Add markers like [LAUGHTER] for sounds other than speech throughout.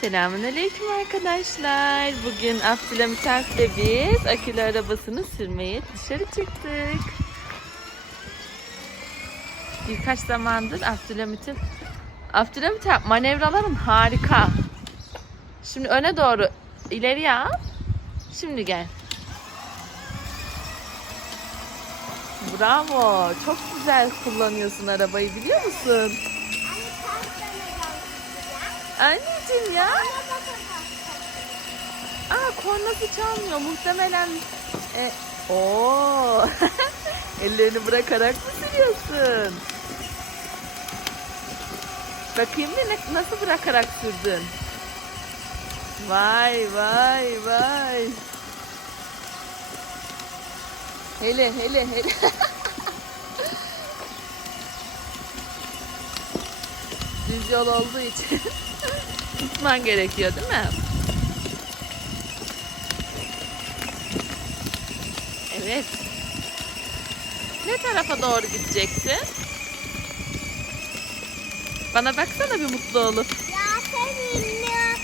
Selamünaleyküm arkadaşlar. Bugün Abdülhamit ve biz akülü arabasını sürmeye dışarı çıktık. Birkaç zamandır Abdülhamit'in Abdülhamit Alp manevraların harika. Şimdi öne doğru ileriye al. Şimdi gel. Bravo. Çok güzel kullanıyorsun arabayı biliyor musun? Anneciğim ya. Aa kornası çalmıyor. Muhtemelen e, Oo. [LAUGHS] Ellerini bırakarak mı sürüyorsun? Bakayım bir nasıl bırakarak sürdün? Vay vay vay. Hele hele hele. [LAUGHS] Düz yol olduğu için [LAUGHS] tutman gerekiyor değil mi? Evet. Ne tarafa doğru gideceksin? Bana baksana bir mutlu olup. Ya seninle.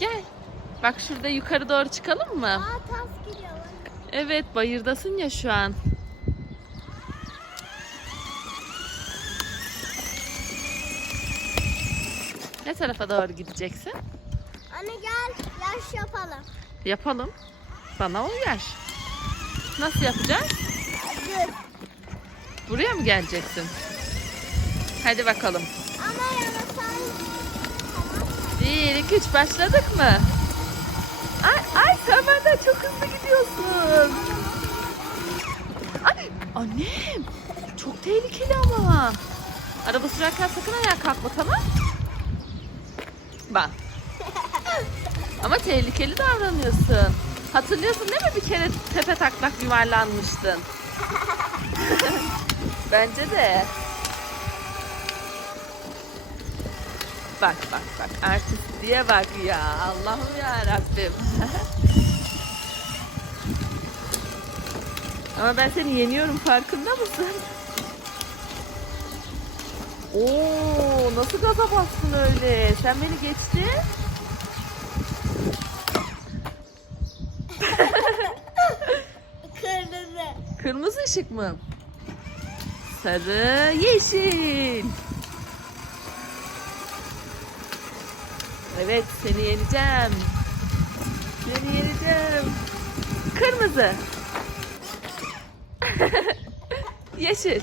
Gel. Bak şurada yukarı doğru çıkalım mı? Aa tas gidiyor. Evet bayırdasın ya şu an. Ne tarafa doğru gideceksin? Anne gel yaş yapalım. Yapalım. Sana uyar. Nasıl yapacağız? Dur. Buraya mı geleceksin? Hadi bakalım. Ama yana sen. Bir, iki, üç başladık mı? Ay, ay benden çok hızlı gidiyorsun. Ay, annem. Çok tehlikeli ama. Araba sürerken sakın ayağa kalkma tamam Bak. Ama tehlikeli davranıyorsun. Hatırlıyorsun değil mi bir kere tepe taklak yuvarlanmıştın? [LAUGHS] Bence de. Bak bak bak artistliğe bak ya Allah'ım ya Rabbim. [LAUGHS] Ama ben seni yeniyorum farkında mısın? Oo nasıl gaza bastın öyle? Sen beni geçtin. Kırmızı. Kırmızı ışık mı? Sarı, yeşil. Evet, seni yeneceğim. Seni yeneceğim. Kırmızı. [LAUGHS] yeşil.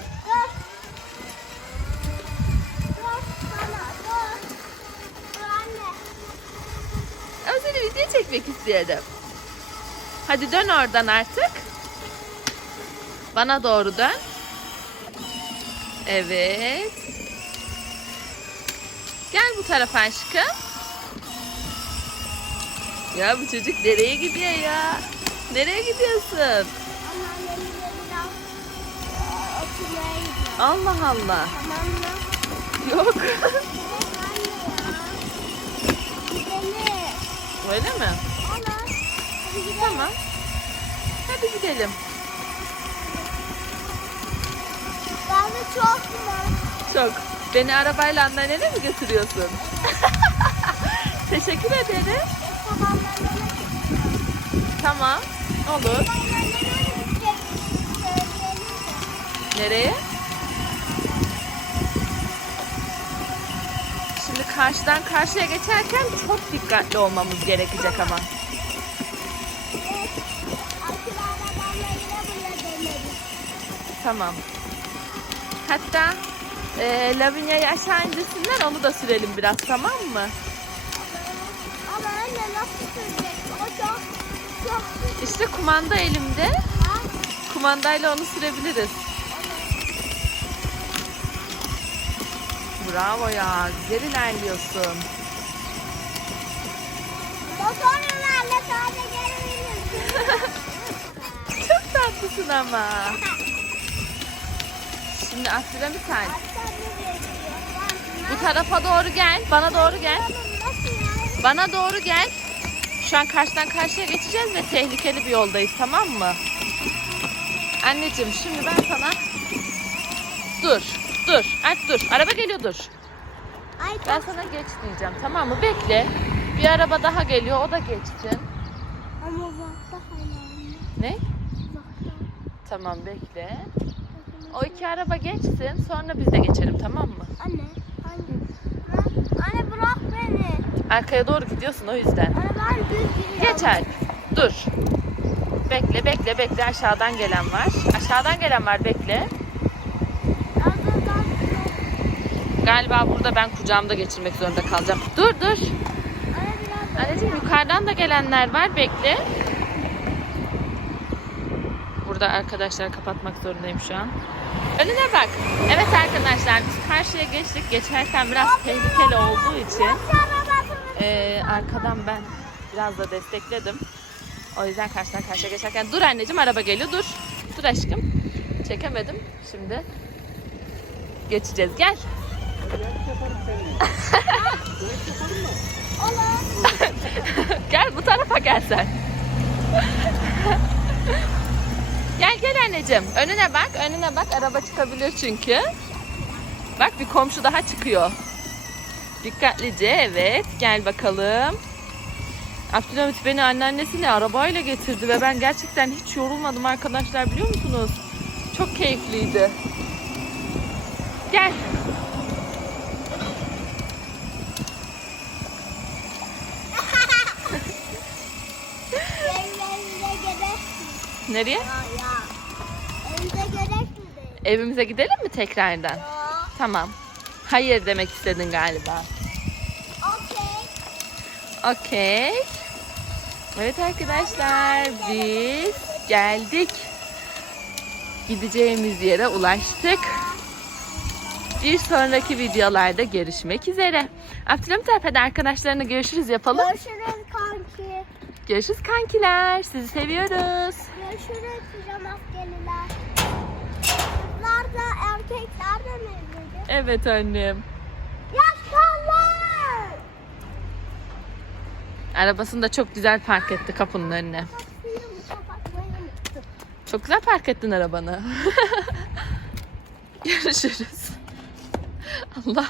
Çekmek istiyorum. Hadi dön oradan artık. Bana doğru dön. Evet. Gel bu tarafa aşkım. Ya bu çocuk nereye gidiyor ya? Nereye gidiyorsun? Gidiyor. Allah Allah. Yok. [LAUGHS] Evet anne ya. Gidelim. Öyle mi? Olur. Hadi gidelim. Tamam. Hadi gidelim. Ben de çok güzel. Çok. Beni arabayla annene mi götürüyorsun? [LAUGHS] Teşekkür ederim. De Tamam. Olur. Nereye? Şimdi karşıdan karşıya geçerken çok dikkatli olmamız gerekecek ama. Tamam. Hatta e, Lavinia'yı aşağı indirsinler onu da sürelim biraz tamam mı? Ama anne nasıl sürecek? O çok çok İşte kumanda elimde. Kumandayla onu sürebiliriz. Bravo ya. Güzel ilerliyorsun. Motorlarla sadece gelebilirsin. [LAUGHS] Çok tatlısın ama. Şimdi Abdülhamit Alp, Bu tarafa doğru gel. Bana doğru gel. Bana doğru gel. Şu an karşıdan karşıya geçeceğiz ve tehlikeli bir yoldayız tamam mı? Anneciğim şimdi ben sana... Dur. Dur. Alp dur. Araba geliyor dur. Ay Ben sana geç diyeceğim tamam mı? Bekle. Bir araba daha geliyor o da geçsin. Ama hayal. Ne? Vakti. Tamam bekle. O iki araba geçsin sonra biz de geçelim tamam mı? Anne. Ha? Anne bırak beni. Arkaya doğru gidiyorsun o yüzden. Anne ben düz gidiyorum. Geç Alp. Dur. Bekle bekle bekle aşağıdan gelen var. Aşağıdan gelen var bekle. Arkadan Galiba burada ben kucağımda geçirmek zorunda kalacağım. Dur dur. Anneciğim yukarıdan da gelenler var bekle. Burada arkadaşlar kapatmak zorundayım şu an. Önüne bak. Evet arkadaşlar biz karşıya geçtik. Geçerken biraz tehlikeli olduğu için eee, arkadan ben biraz da destekledim. O yüzden karşıdan karşıya geçerken dur anneciğim araba geliyor dur. Dur aşkım. Çekemedim. Şimdi geçeceğiz. Gel. Gel bu tarafa gel sen. gel gel anneciğim. Önüne bak. Önüne bak. Araba çıkabilir çünkü. Bak bir komşu daha çıkıyor. Dikkatlice evet. Gel bakalım. Abdülhamit beni anneannesiyle arabayla getirdi ve ben gerçekten hiç yorulmadım arkadaşlar biliyor musunuz? Çok keyifliydi. Gel. Nereye? Gereksin değil. Evimize gidelim mi tekrardan? Ya. Tamam. Hayır demek istedin galiba. Okey. Okey. Evet arkadaşlar biz geldik. Gideceğimiz yere ulaştık. Bir sonraki videolarda görüşmek üzere. Abdülhamit arkadaşlarına görüşürüz yapalım. Görüşürüz kanki. Görüşürüz kankiler. Sizi seviyoruz. Görüşürüz pijama maskeliler. Kızlar da erkekler de mi evliydi? Evet annem. Yaşlanlar! Arabasını da çok güzel park etti kapının önüne. Çok güzel park ettin arabanı. [LAUGHS] Görüşürüz. Allah.